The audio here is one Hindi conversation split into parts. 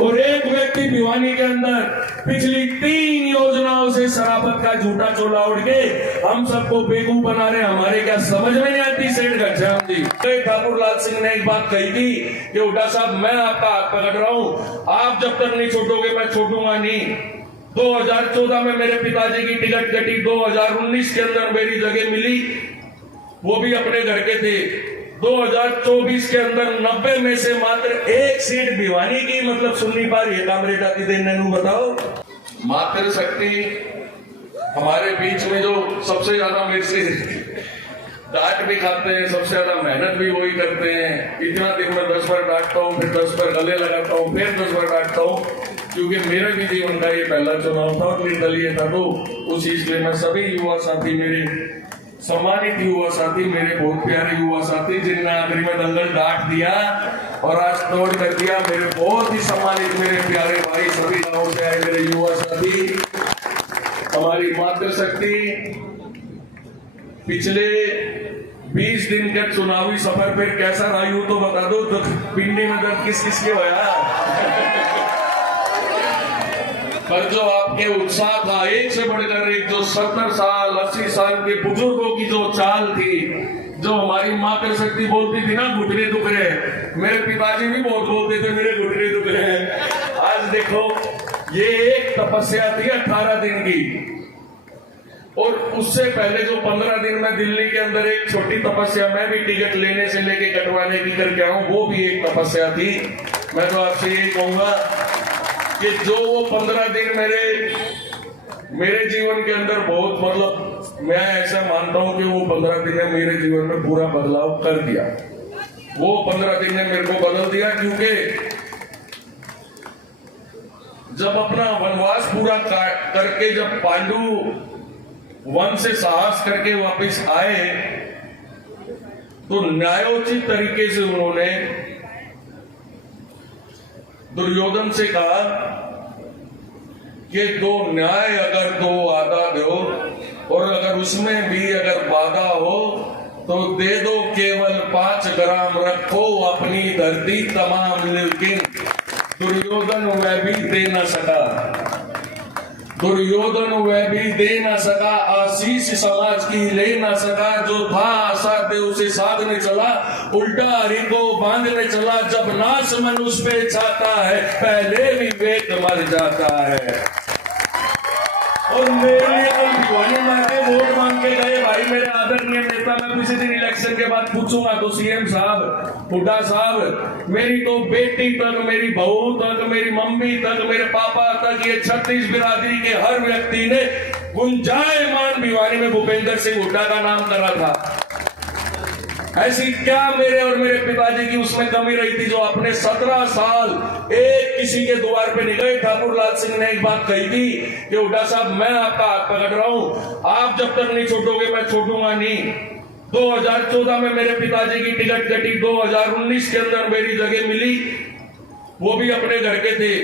और एक व्यक्ति भिवानी के अंदर पिछली 3 योजनाओं से शराबत का झूठा चोला उड़ के हम सबको बेवकूफ बना रहे। हमारे क्या समझ में नहीं आती सेठ घनश्याम जी। ठाकुर लाल सिंह ने एक बात कही थी कि हुड्डा साहब मैं आपका हाथ पकड़ रहा हूं, आप जब तक नहीं छोड़ोगे मैं छोड़ूंगा नहीं। 2014 में मेरे पिताजी की टिकट कटी, 2019 के अंदर मेरी जगह मिली, वो भी अपने घर के थे। 2024 के अंदर 90 में से मात्र 1 सीट भिवानी की, मतलब सुन नहीं पा रही है कामरेडा की देन नैनू बताओ। मातृशक्ति हमारे बीच में जो सबसे ज्यादा मेरे से डांट भी खाते हैं, सबसे ज्यादा मेहनत भी वही करते हैं। इतना दिन में 10 बार डांटता हूँ, फिर 10 बार गले लगाता हूँ, फिर 10 बार डांटता हूँ, क्योंकि मेरा भी जीवन का ये पहला चुनाव था और निर्दलीय था। तो उस चीज के मैं सभी युवा साथी, मेरे सम्मानित युवा साथी, मेरे बहुत प्यारे युवा साथी जिनने आखिरी में दंगल डांट दिया और आज तोड़ कर दिया, मेरे बहुत ही सम्मानित मेरे प्यारे भाई, सभी गांवों से आए मेरे युवा साथी। हमारी मातृशक्ति पिछले 20 दिन के चुनावी सफर पे कैसा रहा यूं तो बता दो। तो पिंडी में दर्द किस किस के होया पर जो आपके उत्साह था, एक से बढ़कर एक, जो 70 साल 80 साल के बुजुर्गों की जो चाल थी, जो हमारी मातृशक्ति बोलती थी ना घुटने दुख रहे, मेरे पिताजी भी बहुत बोलते थे मेरे घुटने दुख रहे हैं। आज देखो ये एक तपस्या थी 18 दिन की, और उससे पहले जो 15 दिन में दिल्ली के अंदर एक छोटी तपस्या मैं भी टिकट लेने से लेके कटवाने की करके आऊं, वो भी एक तपस्या थी। मैं तो आपसे यही कहूंगा कि जो वो 15 दिन मेरे जीवन के अंदर बहुत, मतलब मैं ऐसा मानता हूं कि वो 15 दिन ने मेरे जीवन में पूरा बदलाव कर दिया। वो 15 दिन ने मेरे को बदल दिया, क्योंकि जब अपना वनवास पूरा करके जब पांडु वन से साहस करके वापस आए, तो न्यायोचित तरीके से उन्होंने दुर्योधन से कहा कि दो न्याय अगर दो आधा दो, और अगर उसमें भी अगर बाधा हो तो दे दो केवल 5 ग्राम, रखो अपनी धरती तमाम। लेकिन दुर्योधन वह भी दे न सका, दुर्योधन वह भी दे न सका, आशीष समाज की ले न सका। जो था असाध्य उसे साधने चला, उल्टा हरि को बांधने चला। जब नाश मनुष्य पे छाता है, पहले विवेक मर जाता है। और मेरे लिए कोई भिवानी मार के वोट मांग के गए भाई मेरे आदरणीय नेता, मैं किसी दिन इलेक्शन के बाद पूछूंगा तो सीएम साहब, हुड्डा साहब, मेरी तो बेटी तक, मेरी बहू तक, मेरी मम्मी तक, मेरे पापा तक, ये 36 बिरादरी के हर व्यक्ति ने गुंजायमान भिवानी में भूपेंद्र सिंह हुड्डा का नाम करा था। ऐसी क्या मेरे और मेरे पिताजी की उसमें कमी रही थी जो अपने 17 साल एक किसी के द्वार पे नहीं गए। ठाकुर लाल सिंह ने एक बात कही थी कि हुड्डा साहब मैं आपका हाथ पकड़ रहा हूं, आप जब तक नहीं छोड़ोगे मैं छोड़ूंगा नहीं। 2014 में मेरे पिताजी की टिकट कटी, 2019 के अंदर मेरी जगह मिली, वो भी अपने घर के थे।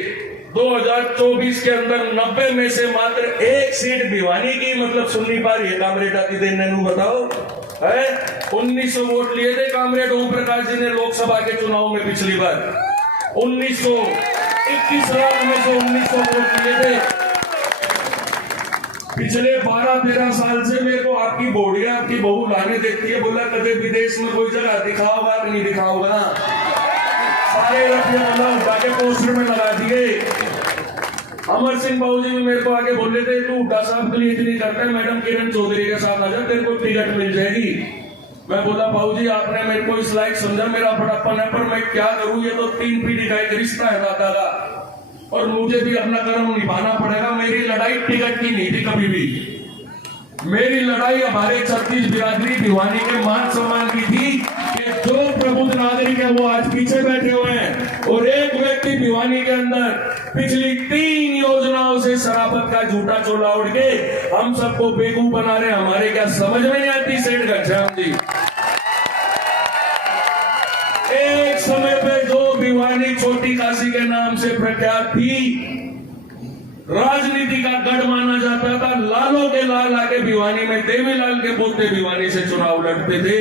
2024 के अंदर 90 में से मात्र 1 सीट भिवानी की, मतलब सुन नहीं पा रही है कामरेडा की देन नैनू बताओ है। 1900 वोट लिए थे कामरेड ओम प्रकाश जी ने लोकसभा के चुनाव में पिछली बार, 21 लाख में से 1900 वोट लिए थे। पिछले 12-13 साल से मेरे को आपकी बोडिया, आपकी बहू लाने देखती है, बोला कभी विदेश में कोई जगह दिखाओगा कि नहीं दिखाओगा। सारे रुपये के पोस्टर में लगा दिए। अमर सिंह बाबू जी भी मेरे को आगे बोल रहे थे, तू हुड्डा साहब के लिए इतनी करता है, मैडम किरण चौधरी के साथ आ जा, तेरे को टिकट मिल जाएगी। मैं बोला बाबू जी आपने मेरे को इस लायक समझा, मेरा बड़प्पन है, पर मैं क्या करूं, ये तो 3 पीढ़ी का एक रिश्ता है दादा का, और मुझे भी अपना कर्म निभाना पड़ेगा। मेरी लड़ाई टिकट की नहीं थी कभी भी, मेरी लड़ाई हमारे 36 बिरादरी भिवानी के मान सम्मान की थी कि जो प्रबुद्ध नागरिक है वो आज पीछे बैठे हुए हैं, और एक व्यक्ति भिवानी के अंदर पिछली 3 योजनाओं से शराबत का झूठा चोला उड़ के हम सबको बेवकूफ बना रहे। हमारे क्या समझ में नहीं आती सेठ घनश्याम जी। एक समय पे जो भिवानी छोटी काशी के नाम से प्रख्यात थी, राजनीति का गढ़ माना जाता था, लालों के लाल आके भिवानी में, देवीलाल के पोते भिवानी से चुनाव लड़ते थे।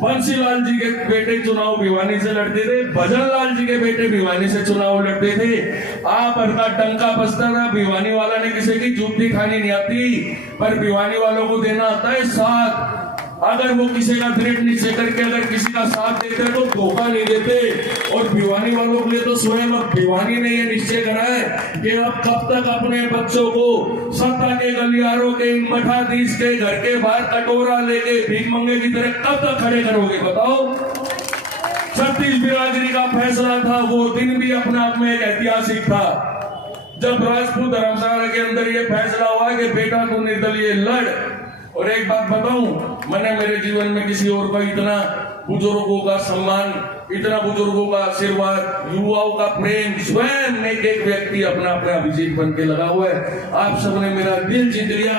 बंसीलाल जी के बेटे चुनाव भिवानी से लड़ते थे, भजन लाल जी के बेटे भिवानी से चुनाव लड़ते थे। आप का डंका बजता था, भिवानी वाला ने किसी की जूती खानी नहीं आती, पर भिवानी वालों को देना आता है साथ। अगर वो किसी का ग्रेड नीचे करके अगर किसी का साथ देते तो धोखा नहीं देते। और भिवानी वालों के लिए तो स्वयं अब भिवानी ने ये निश्चय करा है कि अब कब तक अपने बच्चों को सत्ता के गलियारों के इन मठाधीश के घर के बाहर कटोरा लेके भीख मंगे की तरह कब तक खड़े करोगे बताओ। छत्तीस बिरादरी का फैसला था, वो दिन भी अपने आप में एक ऐतिहासिक था जब राजपूत धर्मशाला के अंदर ये फैसला हुआ कि बेटा तू निर्दलीय लड़। और एक बात बताऊं, मैंने मेरे जीवन में किसी और का इतना बुजुर्गों का सम्मान, इतना बुजुर्गों का आशीर्वाद, युवाओं का प्रेम, स्वयं एक व्यक्ति अपना अपना अभिजीत बन के लगा हुआ है। आप सबने मेरा दिल जीत लिया।